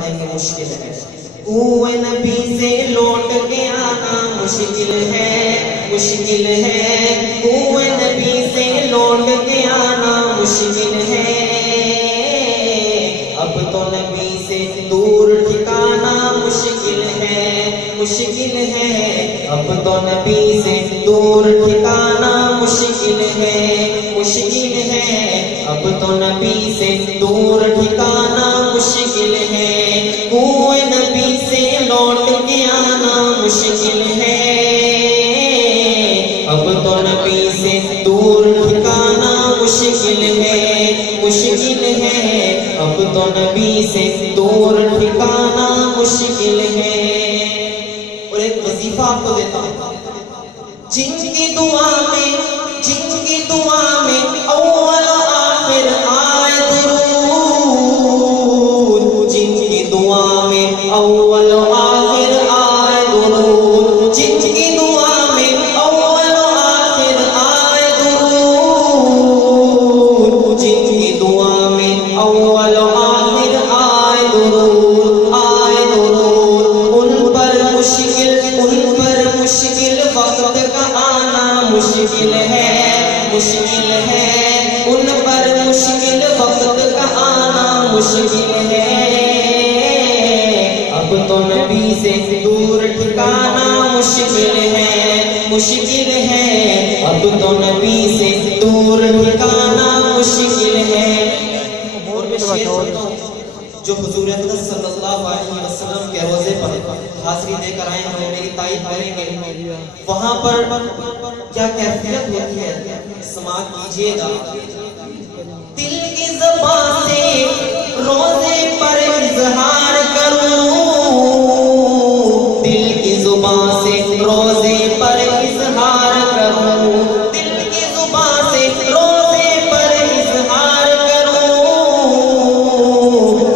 مشکل ہے، کوئے نبی سے لوٹ کے آنا مشکل ہے، مشکل ہے، کوئے نبی سے لوٹ کے آنا مشکل ہے، اب تو نبی سے دور ٹھکانا مشکل ہے، مشکل ہے، اب تو نبی سے دور ٹھکانا مشکل ہے، مشکل ہے، اب تو نبی سے دور ٹھکانا مشکل ہے، کوئے نبی سے لوٹ کے آنا مشکل ہے، اب تو نبی سے دور ٹھکانا مشکل ہے، مشکل ہے، اب تو نبی سے دور ٹھکانا مشکل ہے۔ اور ایک وظیفہ آپ کو دیتا ہوں، جن کی دعا میں اول آخر آئے درود، جن کی دعا میں اول آخر آئے درود، جن کی دعا میں اول آخر آئے درود، جن کی دعا میں اول آخر آئے درود، آئے درود، ان پر مشکل وقت کا آنا مشکل ہے، مشکل ہے، ان پر مشکل وقت کا آنا مشکل ہے، اب تو نبی سے دور ٹھکانا مشکل ہے، مشکل ہے، اب تو نبی سے دور ٹھکانا مشکل ہے۔ اور میں شعر سنتا ہوں جو حضور اکرم صلی اللہ علیہ وسلم کے روزے پر حاضری دے کر آئے ہیں، میری تائید کریں گے، وہاں پر کیا کیفیت ہوتی ہے، سماعت کیجئے گا۔ دل کی زبان سے روزے پر اظہار کروں، دل کی زبان سے روزے پر اظہار کروں، دل کی زبان سے روزے پر اظہار کروں،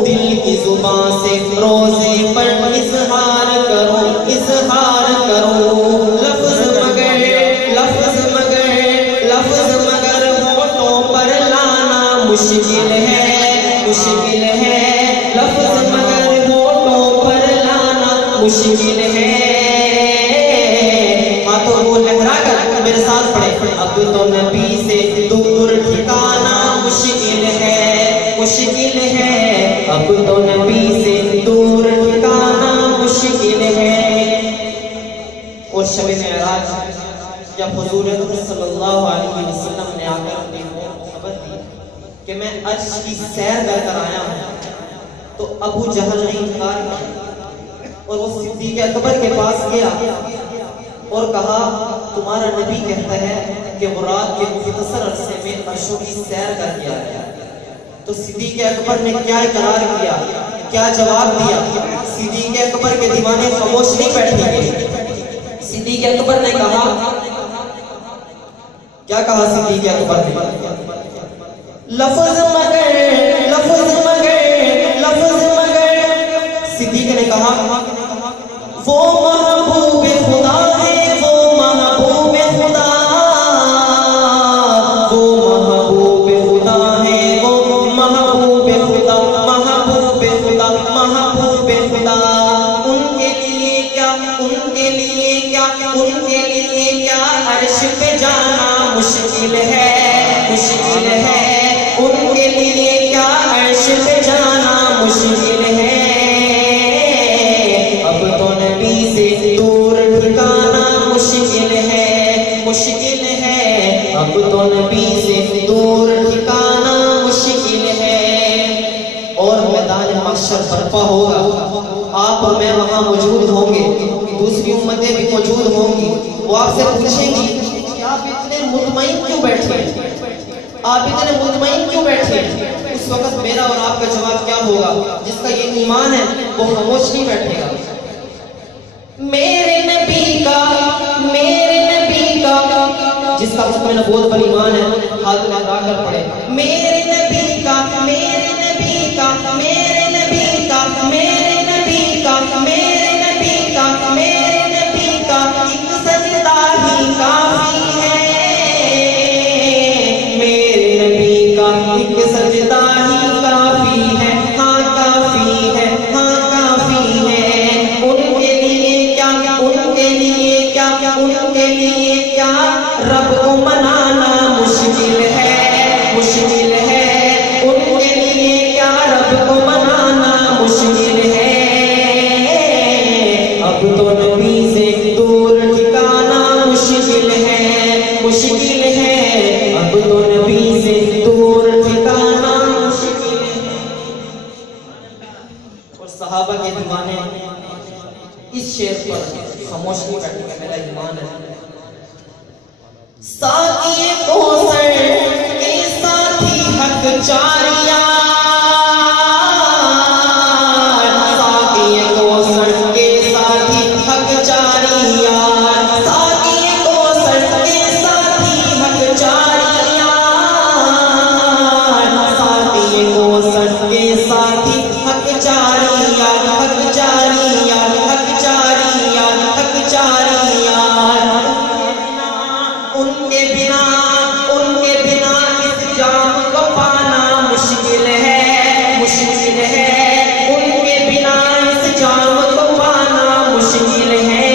دل کی زبان سے روزے پر اظہار کروں، اظہار کروں، لفظ مگر ہونٹوں پر لانا مشکل ہے، مشکل ہے، لفظ مگر ہونٹوں پر لانا مشکل ہے۔ ہاتھوں کو لہرا کر میرے ساتھ پڑھے، اب تو نبی سے دور ٹھکانا مشکل ہے، مشکل ہے، اب تو نبی سے دور ٹھکانا مشکل ہے۔ اور شب معراج جب حضور اکرم صلی اللہ علیہ وسلم نے آ کر اپنی خبر دی کہ میں عرش کی سیر کر کر آیا ہوں، تو ابو جہل نے انکار کیا اور وہ صدیق اکبر کے پاس گیا اور کہا تمہارا نبی کہتا ہے کہ وہ رات کے مختصر عرصے میں عرشوں کی سیر کر کے آیا۔ تو صدیق اکبر نے کیا اقرار کیا، کیا جواب دیا؟ صدیق اکبر کے دیوانے خاموش نہیں بیٹھے گئے۔ صدیق اکبر نے کہا، کیا کہا صدیق اکبر نے؟ لفظ مگر، لفظ مگر، لفظ مگر۔ صدیق نے کہا وہ محبوب خدا ہے، وہ محبوب خدا، وہ محبوب خدا ہے، وہ محبوب خدا، محبوب خدا، محبوب خدا۔ ان کے لیے کیا، ان کے لیے کیا، ان کے لیے کیا عرش پہ جانا مشکل ہے، مشکل ہے، ان کے لیے کیا عرش پہ جانا مشکل ہے، اب تو نبی سے دور ٹھکانا مشکل ہے، مشکل ہے، اب تو نبی سے دور ٹھکانا مشکل ہے۔ اور میدان محشر برپا ہوگا، آپ اور میں وہاں موجود ہوں گے، دوسری امتیں بھی موجود ہوں گی، وہ آپ سے پوچھیں گی کہ آپ اتنے مطمئن کیوں بیٹھے ہیں، آپ اتنے مطمئن کیوں بیٹھے ہیں؟ اس وقت میرا اور آپ کا جواب کیا ہوگا؟ جس کا یہ ایمان ہے وہ خاموش نہیں بیٹھے گا۔ میرے نبی کا، میرے نبی کا، جس کا حکم نبوت پر ایمان ہے ہاتھ لگا کر پڑھے، میرے نبی کا، میرے نبی کا، میرے نبی کا، میرے نبی کا، میرے نبی کا، میرے نبی کا ایک سجدہ ہی کافی ہے، میرے نبی کا ایک سجدہ ہی کافی ہے، ہاں کافی ہے، ہاں خاموش نہیں بیٹھے گا، میرا ایمان ہے. ساقی کوثر کے ساتھی حق جاریہ، ساقی کوثر کے ساتھی حق جاریہ، ساقی کوثر کے ساتھی حق جاریہ، ساقی کوثر کے ساتھی حق جاریہ، حق جاریہ، حق جاریہ، حق جاریہ. ان کے بنا اس جام کو پانا مشکل ہے، مشکل ہے. ان کے بنا اس جام کو پانا مشکل ہے.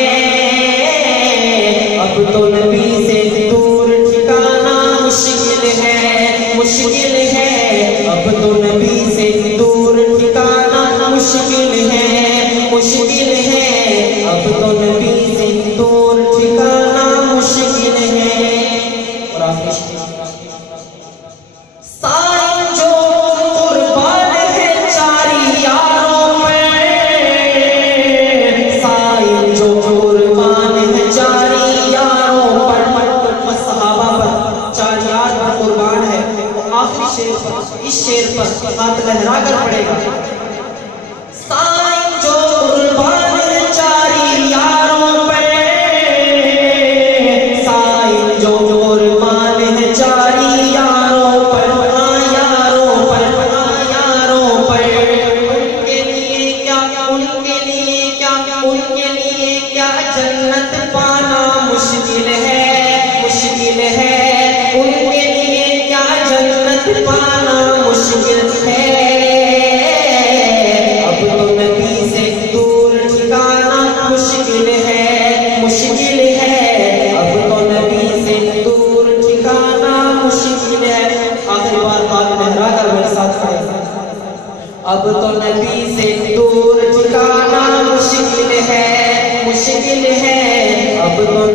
اب تو نبی سے دور ٹھکانا مشکل ہے، مشکل ہے. اب تو نبی سے دور ٹھکانا مشکل ہے، مشکل ہے. اب تو نبی سے دور ٹھکانا مشکل ہے. اور آخری سائن جو قربان ہے چاری یاروں پر، سائن جو قربان ہے چاری یاروں پر، صحابہ پر، چار یار پر قربان ہے. آخری شعر پر، اس شعر پر ہاتھ لہرا کر پڑے گا. سائن جو قربان ہے چاری یاروں پر، سائن جو قربان ہے چاری یاروں پر، یاروں پر، یاروں پر. ان کے لیے کیا، ان کے لیے کیا، ان کے لیے کیا جنت پانا مشکل ہے، مشکل ہے. ان کے لیے کیا جنت پانا مشکل ہے. اب تو نبی سے دور ٹھکانا مشکل ہے، مشکل ہے. اب تو نبی سے دور ٹھکانا مشکل ہے. آخری بار ہاتھ لہرا کر میرے ساتھ کھڑے. اب تو نبی سے دور ٹھکانا مشکل ہے، مشکل ہے. اب تو